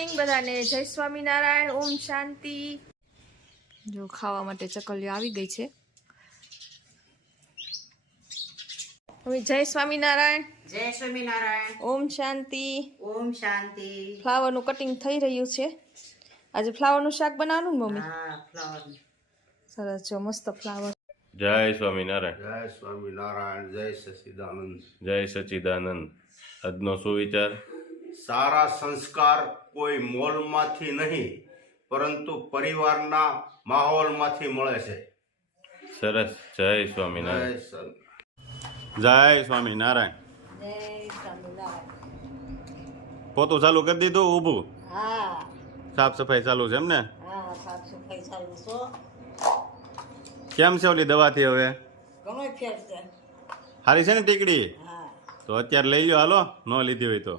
Morning બધાને જય સ્વામિનારાયણ ઓમ શાંતિ। જો ખાવા માટે ચકલીઓ આવી ગઈ છે। હવે જય સ્વામિનારાયણ ઓમ શાંતિ। ફ્લાવર નું કટિંગ થઈ રહ્યું છે। આજે ફ્લાવર નું શાક બનાવવાનું ને મમ્મી? હા, ફ્લાવર સરસ જો મસ્ત ફ્લાવર। જય સ્વામિનારાયણ જય સ્વામિનારાયણ જય સચિદાનંદ। જય સચ્ચિદાનંદ। આજનો સુવિચાર, સારા સંસ્કાર કોઈ મોલમાંથી નહીં પરંતુ પરિવારના માહોલમાંથી મળે છે। સરસ। જય સ્વામિનારાયણ। જય સ્વામિ- જય સ્વામિનારાયણ। પોતું ચાલુ કરી દીધું ઊભું? હા સાફ સફાઈ ચાલુ છે એમ ને? હા, સાફ સફાઈ ચાલુ છો। કેમ છે ઓલી દવાથી હવે? ઘણો ફેર છે। સારી છે ને ટીકડી? હા, તો અત્યારે લઈ લો, હાલો ન લીધી હોય તો।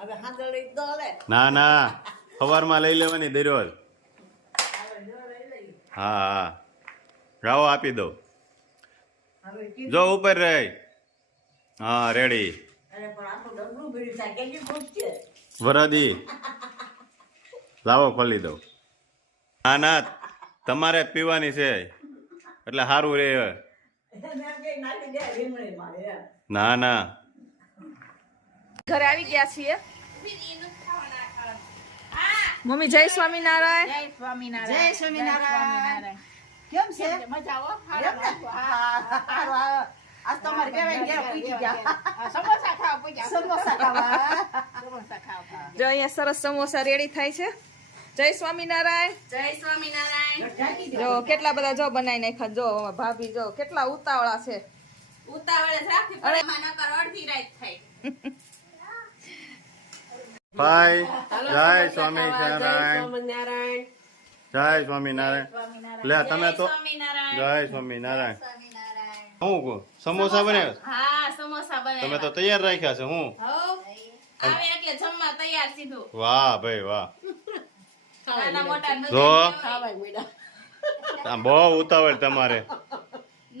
હવે હાંડળી દો લે। ના ના, સવારમાં લઈ લેવાની દરરોજ। હા હા, ગાવો આપી દો। હવે કીધું જો ઉપર રહી। હા રેડી। અરે પણ આખું ડબલું ભીડ્યું છે, કેટલી ભૂખ છે। વરદી લાવો ખોલી દો। ના ના, તમારે પીવાની છે એટલે સારું રહે। મેં કઈ નાખી દે રીંગણી મારે એમ। ના ના, ઘરે આવી ગયા છીએ। મમ્મી જય સ્વામિનારાયણ। જય સ્વામિનારાયણ। કેમ છે? એમ ને? હા, હારું, હારું। આજ તમારે બેન ઘેર પૂછી ગયા। સમોસા ખાવા। જો અહીંયા સરસ સમોસા રેડી થાય છે। જય સ્વામિનારાયણ। ઢાંકી દો। જો કેટલા બધા જો બનાવી નાખ્યા। જો અમારા ભાભી જો કેટલા ઉતાવળા છે। ભાઈ જય સ્વામિનારાયણ। જય સ્વામિનારાયણ। લે તમે તો જય સ્વામિનારાયણ। હું કહું સમોસા બનાવ્યા? હા, સમોસા તમે બનાવ્યા। તો તૈયાર રાખ્યા છે। હું આવે એટલે જમવા તૈયાર સીધું। વાહ ભાઈ વાહ। નાના મોટા બધાને જો ફેવરી। આમ બહુ ઉતાવળ તમારે।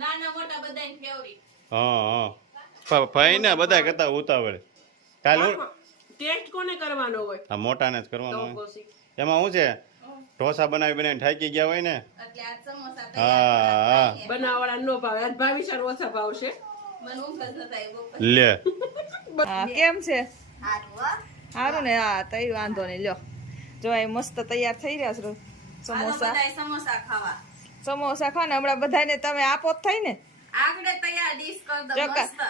નાના મોટા બધાને ફેવરી। હા હા, ભાઈ ને બધા કરતા ઉતાવળ। કાલ હું ટેસ્ટ કોને કરવાનો હોય? આ મોટાને જ કરવાનું હોય। કોશી એમાં શું છે, ઢોસા બનાવી બનાવીને થાકી ગયા હોય ને। એટલે આ સમોસા હા તૈયાર હા, બનાવવાળા નો ભાવે, આજ ભાવિશાળ ઓછા ભાવશે। મને ઊંઘ જ નથી આવી બપોરે। લે હા કેમ છે? હારું હો। સારું ને? હા તઈ વાંધો નહીં। લ્યો જો આ મસ્ત તૈયાર થઈ રહ્યા છે હાલો સમોસા। બધાય સમોસા ખાવા। સમોસા ખાને હમણાં બધાને તમે આપો જ થાય ને। આગળ તૈયાર ડીશ કર દો જો મસ્ત।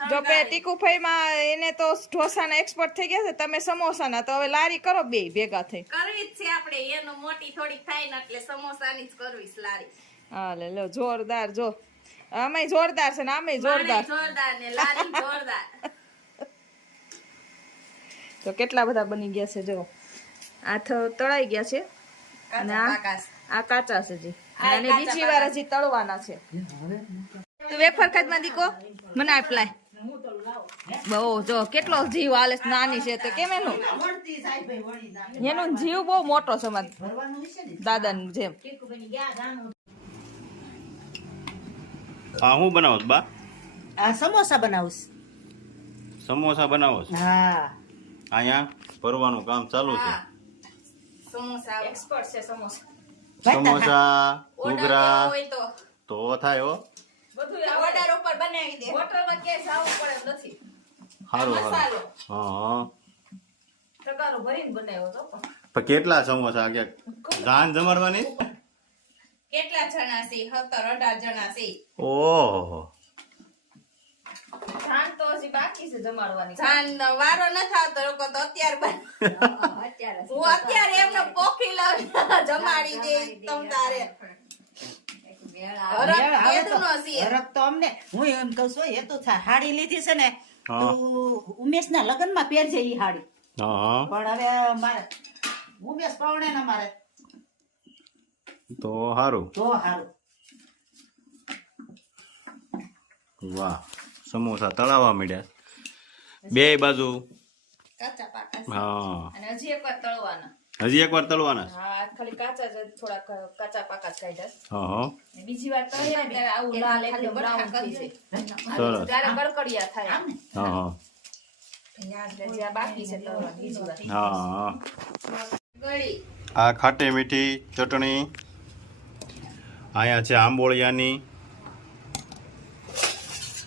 જો પે ટીકુભાઈમાં એને તો ઢોસાના એક્સપર્ટ થઈ ગયા છે, તમે સમોસાના, તો હવે લારી કરો બે ભેગા થઈ। કરવી જ છે આપણે, એનું મોટી થોડીક થાય ને એટલે સમોસાની જ કરવી છે લારી। હા લે જોરદાર। જો આમેય જોરદાર છે ને આમેય જોરદાર। માણે જોરદાર ને લારી જોરદાર। તો કેટલા બધા બની ગયા છે। જો આ તળાઈ ગયા છે અને આ કાચા છે જી, અને બીજી વાર હજી તળવાના છે। તો વેફર ખાધમાં દીકો મને આપલાય। બહુ જો કેટલો જીવ હાલે છે, નાની છે તો કેમ એનું વળતી જાય ભાઈ, વળી જાય। એનો જીવ બહુ મોટો છે મારા ભરવાનું હશે ને? દાદાની જેમ। ટીકુભાઈની ગયા જાનું। હા હું બનાવો છો બા? આ સમોસા બનાવું સમોસા બનાવો છો? છું। હા, અહીંયા ભરવાનું કામ ચાલુ છે। હા, સમોસા એક્સપર્ટ છે સમોસા। સમોસા ઓર્ડર ઘૂઘરા હોય તો તો થાય હો। બધું ઓર્ડર ઉપર બનાવી દે। હોટલમાં ક્યાંય જવું પડે એમ નથી। સારું મસાલો હા હા। ટકારો ભરીને બનાવ્યો તો પણ કેટલા સમોસા ક્યાંક જાન જમાડવાની? કેટલા જણા છે? 17-18 જણા છે। ઓહો, ધાન તો હજી બાકી છે જમાડવાની। જાન વારો ન થાતો લોકો તો અત્યારે હું અત્યારે એમને પોખી લઉં જમાડી દે તમ તારે હરખ એદુનો છે। હરખ તો અમને, હું એમ કહું છું, એ તો હાડી લીધી છે ને હા. તો ઉમેશના લગ્નમાં પહેરજે ઈ હાડી। હા હા, પણ હવે મારે ઉમેશ પાવણે ને મારે તો સારું। તો હારું। વાહ, સમોસા તળાવવા માંડ્યા બે બાજુ। કાચા પાકા છે। હા, અને હજી એકવાર તળવાના। હજી એકવાર તળવાના છે? હા આજ ખાલી કાચા જ થોડાક કાચા પાકા જ કાઢ્યા। હા હા, અને બીજી વાર તળીએ ને ત્યારે આવું લાલ એકદમ બ્રાઉન થઈ જાય, સરસ। ત્યારે કડકડિયા થાય। આમ ને? હા હા, હજી આ બાકી છે તળવા બીજી વાર. હા ગળી આ ખાટી મીઠી ચટણી અહીંયા છે આંબોળિયાની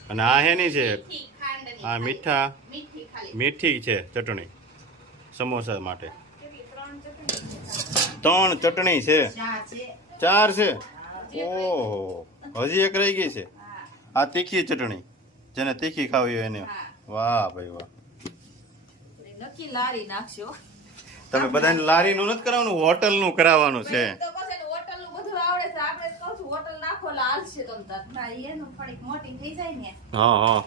અને આ હેની છે મીઠી ખાંડની આ મીઠા મીઠી ખાલી મીઠી છે ચટણી સમોસા માટે 3 ચટણી છે 4 છે ઓહો હજી એક રહી ગઈ છે આ તીખી ચટણી જેને તીખી ખાવી હોય એને વાહ ભાઈ વાહ નક્કી લારી નાખશો તમે બધાને લારીનું નથી કરાવવાનું હોટલનું કરાવવાનું છે તો પછી હોટલ નું બધું આવડે છે આપણે જ કહું છું હોટલ નાખો એટલે હાલશે તમ તાર ના એનું થોડીક મોટી થઈ જાય ને હા હા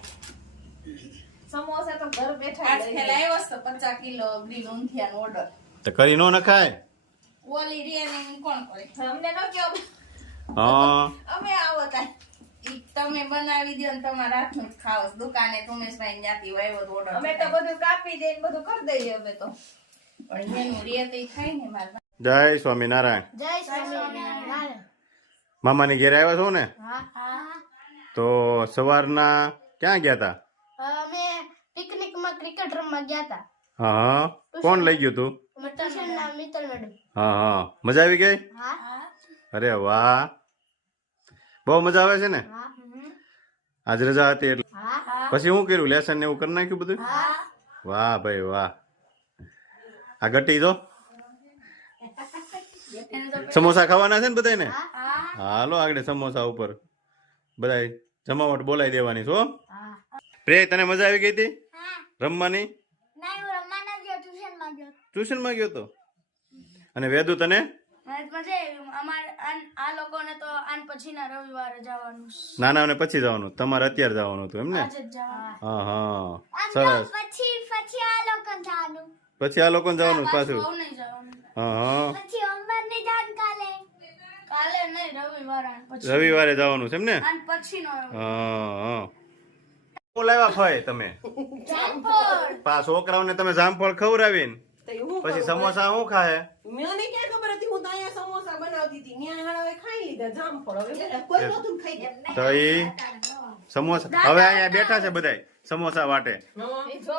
સમોસા તો ઘર બેઠા આજ ખેલા આવ્યો છે 50 કિલો ગ્રીન ઊંધિયાનો ઓર્ડર તો કરી નો નખાય ઓલી રે ને કોણ કરે અમને ન કહો હા અમે આવો તા ઈ તમે બનાવી દો ને તમારા હાથનું જ ખાઓ છો. દુકાને ઉમેશભાઈ ત્યાંથી આવ્યો તો ઓર્ડર અમે તો બધું કાપી દઈને બધું કરી દઈએ અમે તો પણ એનું રે તો ઈ ખાય ને મારા જય સ્વામિનારાયણ જય સ્વામિનારાયણ. મામાની ઘેર આવ્યા છો ને તો સવારના ક્યાં ગયા હતા અમે પિકનિકમાં ક્રિકેટ રમવા ગયા હતા. હા હા કોણ લઈ ગયું તું ટ્યુશનના મિત્ર મેડમ. હા હા મજા આવી ગઈ અરે વાહ બહુ મજા આવે છે ને આજ રજા હતી એટલે પછી શું કર્યું લેસન ને એવું કરી નાખ્યું બધું વાહ ભાઈ વાહ આ ગટી જો સમોસા ખાવાના છે ને બધાને હાલો આગળ સમોસા ઉપર બધા જમાવટ બોલાવી દેવાની છો પ્રે તને મજા આવી ગઈ હતી રમવાની ટ્યુશનમાં ગયો તો અને વેદુ તને આ લોકોને તો આન પછીના રવિવારે જવાનું નાના ને પછી જવાનું તમારે અત્યારે જવાનું હતું એમ ને છે જવાનું. હા હા સરસ પછી આ લોકો જવાનું. પછી આ લોકોને જવાનું પાછું બહુ નહીં જવાનું. હા હા પછી હોમવર્કની જાણ કાલે નહીં રવિવારે પછી રવિવારે જવાનું છે એમ ને આન પછીનો હા હા શું લાવ્યા ફાય તમે પા છોકરાઓને તમે જામફળ ખવડાવીને તો હું પછી સમોસા શું ખાય મને ક્યાં ખબર હતી હું તો અહીંયા સમોસા બનાવતી હતી ન્યા હાળાએ ખાઈ લીધા જામફળ હવે કોઈ નતું ખાઈ ગયા. તો ઈ સમોસા હવે અહીંયા બેઠા છે બધાય સમોસા વાટે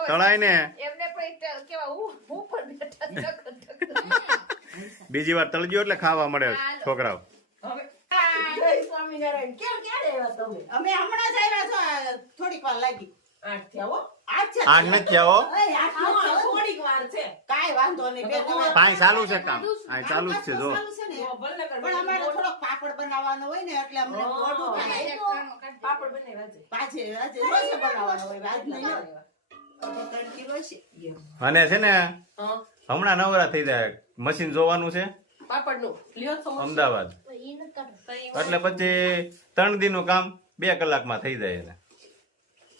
તળાય ને એમને પણ કેવા હું પણ બેઠા બીજી વાર તળજો એટલે ખાવા મળે છોકરાઓ જય સ્વામિનારાયણ ક્યારે આવ્યા તમે અમે હમણાં જ આવ્યા છો થોડીક વાર લાગી 8 થયા હો આજ છે આગ નથી આવો થોડીક વાર છે કાંઈ વાંધો નહીં બે તમારે પાણી ચાલુ છે કામ આ ચાલુ જ છે જો ચાલુ છે ને. ભલે કર પણ અમારે થોડોક પાપડ બનાવવાનો હોય ને એટલે અમને મોડું થાય. પાપડ બનાવ્યા છે પાછે આજે રોજ બનાવવાનો હોય આજ નહીં હો. તો 3 કિલો છે. અને છે ને હા હમણાં નવરા થઈ જાય મશીન જોવાનું છે પાપડ નું લ્યો સમોસા અમદાવાદ એટલે પછી 3 દિનનું કામ 2 કલાકમાં થઈ જાય એને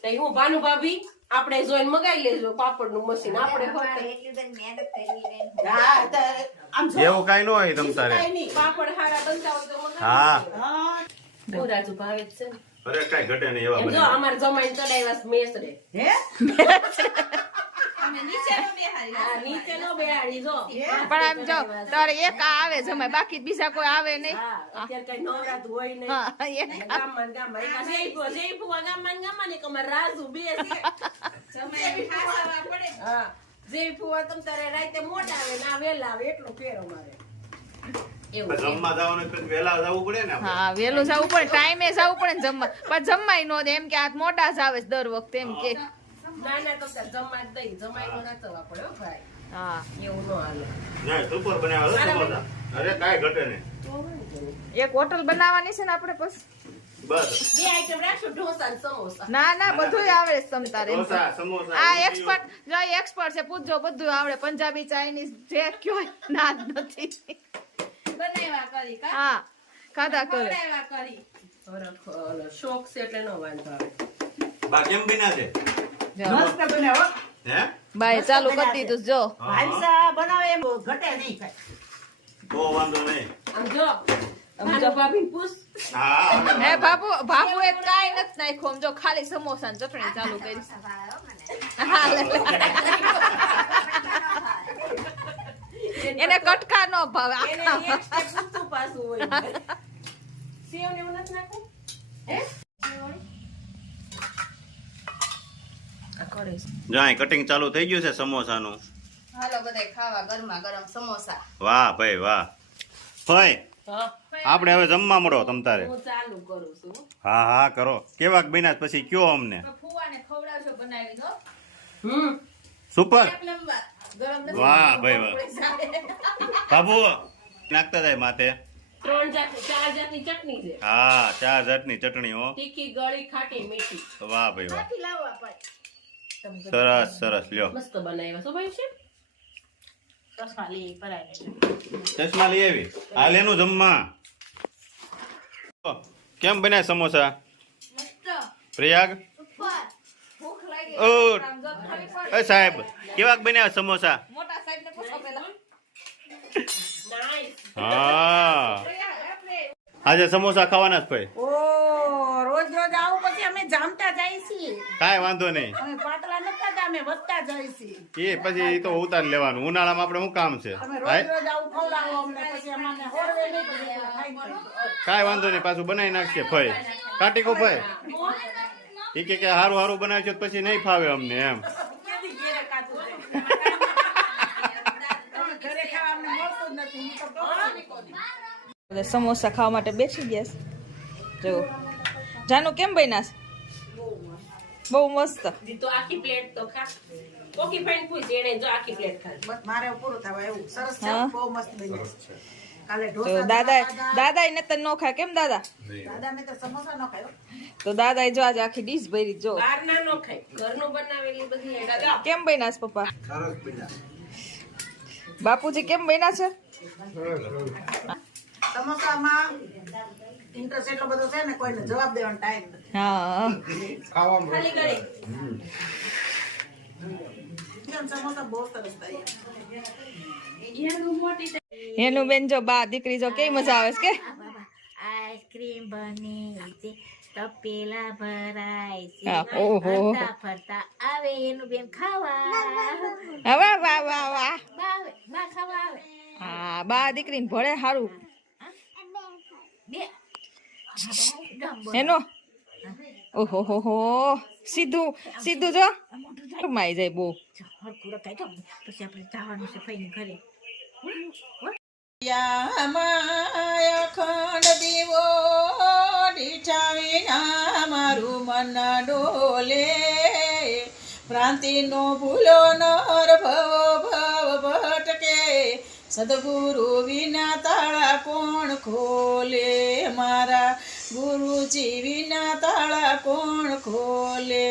તો હું ભાનુ ભાભી આપણે જોઈને મગાઈ લેજો પાપડ નું મશીન આપણે હા, તો આમ જો એવું કઈ ન હોય તમ તારે કાંઈ નહીં. પાપડ હારા બનતા હોય તો મગાઈ હા હા. બહુ રાજુ ભાવે જ છે ને. અરે કઈ ઘટે નહીં એવા એમ જો બને અમાર જમાઈને ચડાવ્યા છે મેસ રે હે? અમે નીચેનો બેહારી આ નીચે નો બેહાડી જો પણ આમ જો તારે એક આ આવે જમાય બાકી બીજા કોઈ આવે નહીં હા અત્યારે કઈ નવરાતું હોય નહીં હા એક ગામમાં ને ગામમાં એક જયપુવા ગામમાં ને ગામમાં ને એક અમાર રાજુ બે છે જમાઈ ખાસવા પડે હા જયપુવા તમ તારે રાતે મોટા આવે ના વેલા આવે એટલો ફેર અમારે એવું છે. જમવા જવાનું પછી વહેલા જવું પડે ને આપણે. હા વેલું જવું પડે ટાઈમે જવું પડે ને જમવા પણ જમાય નો દે એમ કે આ મોટા જ આવે છે દર વખતે એમ કે ના ના તમ તારે જમવા જ દઈ જમાઈ નો રાતવા પડે હો ભાઈ હા એવું ન હાલે ના સુપર બનાવ્યો છે સમોસા. અરે કાંઈ ઘટે નહીં એક હોટલ બનાવવાની છે ને આપણે પછી બસ બે આઈટમ રાખશો ઢોસા ને સમોસા ના ના બધું આવડે છે તમ તારે એમ તો. ઢોસા સમોસા આ એક્સપર્ટ જો એક્સપર્ટ છે પૂછજો બધું આવડે પંજાબી ચાઇનીઝ જે કયો હોય, ના જ નથી બનાવ્યા કરી કા હા ખાધા કરે બનાવ્યા કરી ઓલો શોખ છે એટલે નો વાંધો આવે બા કેમ બન્યા છે મસ્ત બનાવો. હે ભાઈ ચાલુ કરી દીધું છે, જો ભાઈસા બનાવે એમ ઘટે નહીં કાંઈ. બહુ વાંધો નહીં આમ જો ભાનુ ભાભી પૂછ હા હે બાપુ બાપુ એ કાઈ નથી નાખ્યું આમ જો ખાલી સમોસા ને ચટણી ચાલુ કરી હા, લે, લે. એને કટકા નો ભાવે એને આખા. એક step ઊંચું પાછું હોય સેવ ને એવું નથી નાખવું હે આ જાય કટિંગ ચાલુ થઈ ગયું છે સમોસાનું. હાલો બધાય ખાવા ગરમા ગરમ સમોસા. વાહ ભાઈ વાહ. ભાઈ આપણે હવે જમવા મળો તમ તારે. હું ચાલુ કરું છું. હા હા કરો. કેવાક બન્યા પછી કયો અમને. ફુવાને ખવડાવશો બનાવી દો. સુપર. એક નંબર. ગરમ નથી. વાહ ભાઈ વાહ. બાબુ નાખતા જાય માથે. 4 જાતની ચટણી છે. હા 4 જાતની ચટણી હો. તીખી, ગળી, ખાટી, મીઠી. વાહ ભાઈ વાહ. લાવવા પડે સરસ સરસ લ્યો. મસ્ત બનાવ્યા. શું ભાઈ છે? ચશ્મા લઈ પરાય ચશ્મા લઈ આવી. હાલ એનું જમવા. કેમ બન્યા સમોસા પ્રયાગ? ભૂખ લાગી. ઓ એ સાહેબ કેવાક બન્યા સમોસા? મોટા સાહેબ ને પૂછો પેલા. નાઈસ. હા આજે સમોસા ખાવાના જ ભાઈ. ઓ રોજ રોજ આવું પછી અમે જામતા જાય છીએ કાંઈ વાંધો નહીં. અમે પાતળા નતા જ અમે વધતા જાય છીએ એ પછી ઈ તો ઉતાર લેવાનું. ઉનાળામાં આપણે શું કામ છે? તમે રોજ રોજ આવું ખવડાવો અમને પછી અમને હોરવે નહીં તો પછી ખાઈ ગયું. કાંઈ વાંધો નહીં. પાછું બનાવી નાખશે ભાઈ. કાટી કો ભાઈ. એ કે હારું હારું બનાવશો તો પછી નહીં ફાવે અમને એમ. ક્યાંથી ઘેરે કાચું છે? તમે ઘરે ખાવા અમને મળતું જ નથી હું તો કહું છું. બધા સમોસા ખાવા માટે બેસી ગયા છે. જો જાનું કેમ બન્યા છે? બહુ મસ્ત. જી તો આખી પ્લેટ તો ખા. કોકી ફાઈન પૂછ એને જો આખી પ્લેટ ખાધી. બસ મારે પૂરું થવા એવું સરસ છે હા. બહુ મસ્ત બન્યું કાલે તો ઢોસા દાદા ને તને નો ખાય કેમ દાદા? દાદા મેં તો સમોસા ન ખાયો તો દાદા જો આજે આખી ડીશ ભરી જો બહારના નો ખાય. ઘરનું બનાવેલી બધી દાદા. કેમ બન્યા છે પપ્પા? બાપુજી કેમ બન્યા છે? સમોસામાં ઇન્ટરેસ્ટ એટલો બધો છે ને કોઈને જવાબ દેવાનો ટાઈમ નથી હા ખાલી ગળી. કેમ સમોસા બહુ સરસ થાય એનું મોટી એનું બેન જો બા દીકરી જો કેવી મજા આવે છે કે આઈસ્ક્રીમ બની છે તપેલા ભરાય છે હા, ઓહો. ફરતા ફરતા આવે એનું બેન ખાવા વાહ વાહ વાહ વાહ. બાવે બા ખાવા આવે હા બા દીકરીને ભળે સારું બે એનો ઓહો હો હો સીધું સીધું જો માઈ જાય બહુ. હરકુડા કાઈ તો પછી આપણે જવાનું છે ફઈને ઘરે અખંડ દીવો ડીઠા વિના મારું મન ડોલે ભ્રાંતિનો ભૂલો નર ભવ ભવ ભટકે સદગુરુ વિના તાળા કોણ ખોલે મારા ગુરુજી વિના તાળા કોણ ખોલે.